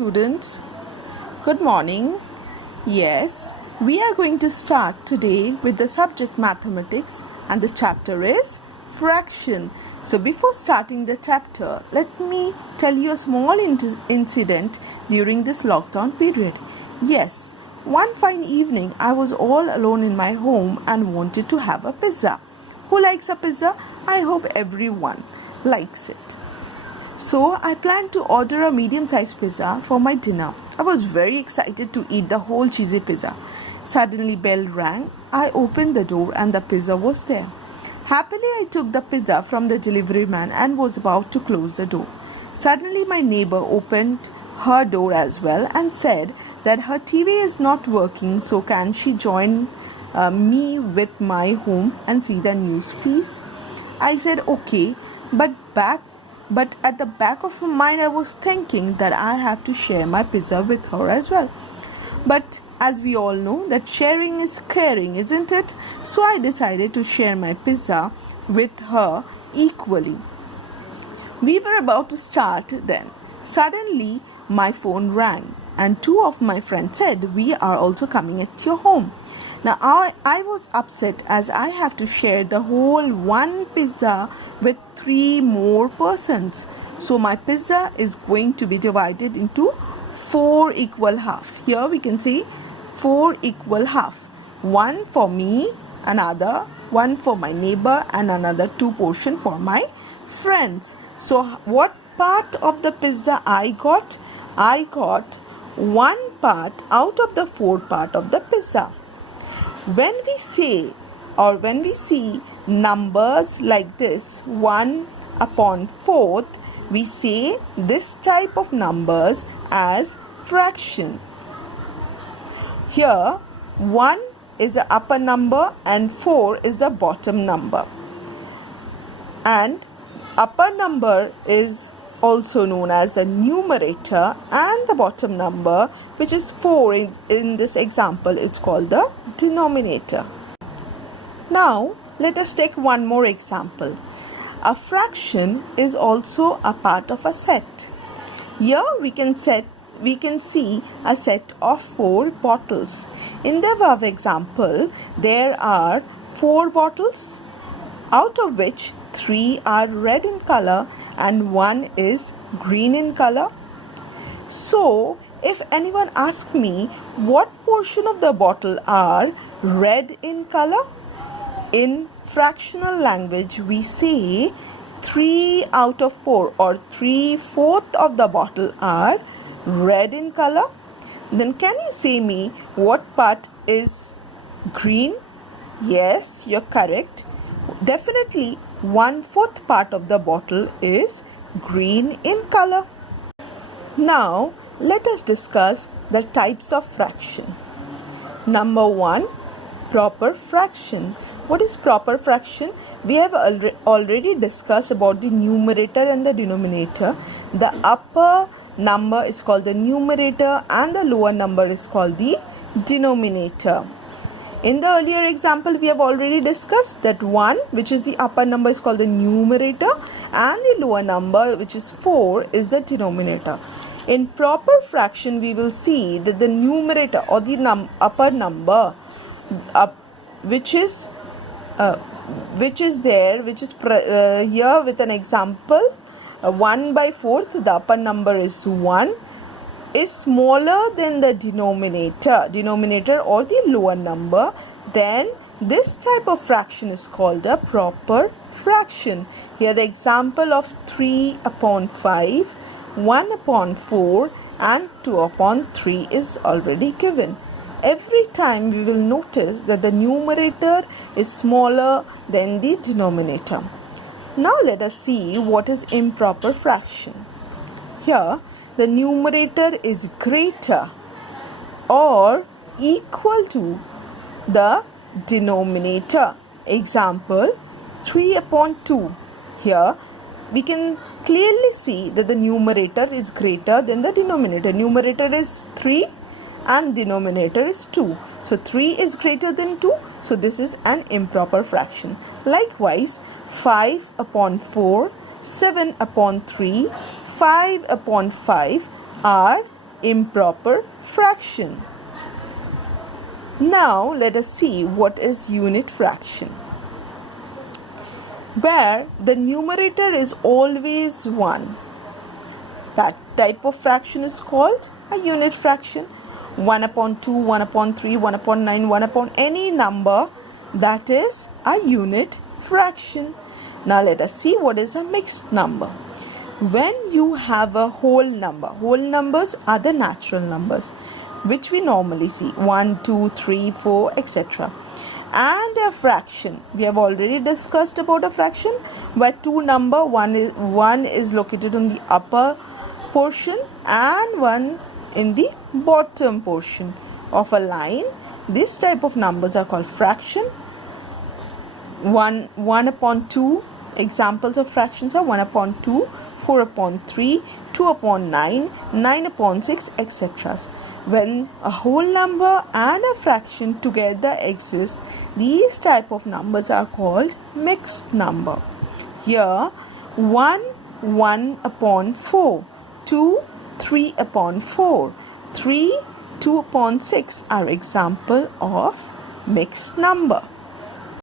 students. Good morning. Yes, we are going to start today with the subject mathematics and the chapter is fraction. So before starting the chapter, let me tell you a small incident during this lockdown period. Yes, one fine evening I was all alone in my home and wanted to have a pizza. Who likes a pizza? I hope everyone likes it. So I planned to order a medium-sized pizza for my dinner. I was very excited to eat the whole cheesy pizza. Suddenly bell rang. I opened the door and the pizza was there. Happily I took the pizza from the delivery man and was about to close the door. Suddenly my neighbor opened her door as well and said that her TV is not working, so can she join me with my home and see the news please? I said okay, but at the back of my mind I was thinking that I have to share my pizza with her as well. But as we all know that sharing is caring, isn't it? So I decided to share my pizza with her equally. We were about to start then. Suddenly my phone rang and two of my friends said, "We are also coming at your home." Now I was upset as I have to share the whole one pizza with 3 more persons. So my pizza is going to be divided into 4 equal half. Here we can see 4 equal half. One for me, another, one for my neighbor and another 2 portion for my friends. So what part of the pizza I got? I got 1 part out of the 4 part of the pizza. When we see numbers like this 1 upon 4th, we say this type of numbers as fraction. Here 1 is the upper number and 4 is the bottom number, and upper number is also known as the numerator and the bottom number, which is 4 in this example, is called the denominator. Now let us take one more example. A fraction is also a part of a set. Here we can see a set of 4 bottles. In the above example, there are 4 bottles, out of which 3 are red in color and 1 is green in color. So if anyone asks me what portion of the bottle are red in color, in fractional language we say 3 out of 4 or 3/4 of the bottle are red in color. Then can you say me what part is green? Yes, you're correct. Definitely 1/4 part of the bottle is green in color. Now let us discuss the types of fraction. Number 1, proper fraction. What is proper fraction? We have already discussed about the numerator and the denominator. The upper number is called the numerator and the lower number is called the denominator. In the earlier example, we have already discussed that 1, which is the upper number, is called the numerator and the lower number, which is 4, is the denominator. In proper fraction, we will see that the numerator or the upper number, which is here with an example, 1/4, the upper number is 1, is smaller than the denominator or the lower number, then this type of fraction is called a proper fraction. Here the example of 3 upon 5, 1 upon 4 and 2 upon 3 is already given. Every time we will notice that the numerator is smaller than the denominator. Now let us see what is improper fraction. Here the numerator is greater or equal to the denominator. Example 3 upon 2. Here we can clearly see that the numerator is greater than the denominator. Numerator is 3 and denominator is 2. So 3 is greater than 2. So this is an improper fraction. Likewise 5 upon 4, 7 upon 3, 5 upon 5 are improper fraction. Now let us see what is unit fraction, where the numerator is always 1. That type of fraction is called a unit fraction. 1 upon 2, 1 upon 3, 1 upon 9, 1 upon any number, that is a unit fraction. Now let us see what is a mixed number. When you have a whole numbers are the natural numbers which we normally see, 1, 2, 3, 4, etc. And a fraction, we have already discussed about a fraction, where one is located on the upper portion and one in the bottom portion of a line. This type of numbers are called fraction. 1 upon 2, examples of fractions are 1 upon 2, 4 upon 3, 2 upon 9, 9 upon 6, etc. When a whole number and a fraction together exist, these type of numbers are called mixed number. Here 1 upon 4, 2 3 upon 4, 3 2 upon 6 are example of mixed number.